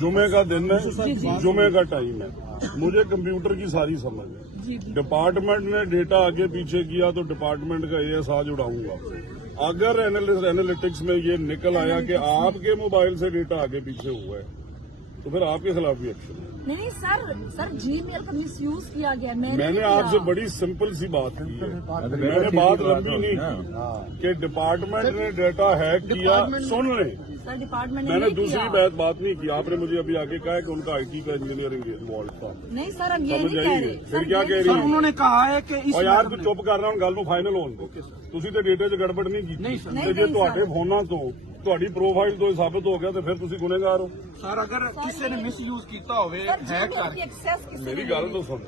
जुमे का दिन है, जुमे का टाइम है, मुझे कंप्यूटर की सारी समझ है। डिपार्टमेंट ने डेटा आगे पीछे किया तो डिपार्टमेंट का एएसआई उड़ाऊंगा। अगर एनालिटिक्स में ये निकल आया कि आपके मोबाइल से डेटा आगे पीछे हुआ है तो फिर आपके खिलाफ भी एक्शन है। नहीं सर जीमेल का मिसयूज किया गया। मैंने आपसे बड़ी सिंपल सी बात की है, मैंने बात लंबी नहीं की कि डिपार्टमेंट ने डेटा हैक किया। सुन लें सर, डिपार्टमेंट मैंने दूसरी बात नहीं की। आपने मुझे अभी आगे कहा है कि उनका आईटी का इंजीनियरिंग इन्वॉल्व था। नहीं सर, अब ये नहीं कह रहे। फिर क्या कह रही है? उन्होंने कहा है कि इस यार तू चुप कर रहा हूँ, गल ਨੂੰ फाइनल होਣ ਦੋ। ਤੁਸੀਂ ਤੇ ਡੇਟੇ 'ਚ ਗੜਬੜ ਨਹੀਂ ਕੀਤੀ। नहीं ਜੇ ਤੁਹਾਡੇ ਫੋਨਾਂ ਤੋਂ ਤੁਹਾਡੀ ਪ੍ਰੋਫਾਈਲ ਤੋਂ ਇਹ ਸਾਬਤ ਹੋ ਗਿਆ ਤੇ ਫਿਰ ਤੁਸੀਂ ਗੁਨੇਗਾਰ ਹੋ। ਸਰ ਅਗਰ ਕਿਸੇ ਨੇ ਮਿਸਯੂਜ਼ ਕੀਤਾ ਹੋਵੇ ਹੈਕ ਕਰਕੇ ਮੇਰੀ ਗੱਲ ਤੋਂ ਸੁਣ,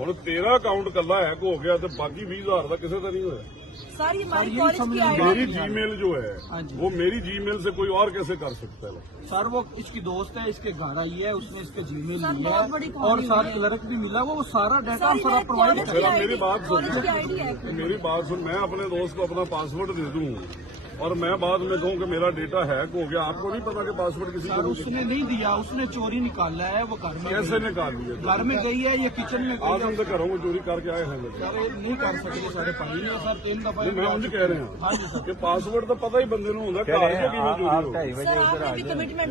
ਹੁਣ ਤੇਰਾ ਅਕਾਊਂਟ ਕੱਲਾ ਹੈਕ ਹੋ ਗਿਆ ਤੇ ਬਾਕੀ 20,000 ਦਾ ਕਿਸੇ ਦਾ नहीं ਹੋਇਆ। सर ये हमारी कॉलेज की मेरी आईडी जीमेल जो है वो मेरी जीमेल से कोई और कैसे कर सकता है? सर वो इसकी दोस्त है, इसके घर आई है, उसने इसके जीमेल सर, लिया बहुत बड़ी है और साथ कहानी है। क्लर्क भी मिला, वो सारा डाटा हम सारा प्रोवाइड कॉलेज की मेरी बात सुन, कॉलेज की आईडी है। मेरी बात सुन, मैं अपने दोस्त को अपना पासवर्ड दे दूं और मैं बाद में कहूं कि मेरा डेटा हैक हो गया, आपको नहीं पता कि पासवर्ड किसी सर को उसने नहीं दिया, उसने चोरी निकाला है। वो घर में कैसे निकाल लिया? घर में गई है, ये किचन में गई आज हम तो घरों को चोरी करके आए हैं। सर ये नहीं कर सकते सारे भाई ने सर 3 दफा मैं उनसे कह रहे हैं हाँ जी सर कि पासवर्ड तो पता ही बंदे ਨੂੰ ਹੁੰਦਾ, ਘਰ 'ਚ ਕਿਵੇਂ ਚੋਰੀ ਹੋ? सर आपने भी कमिटमेंट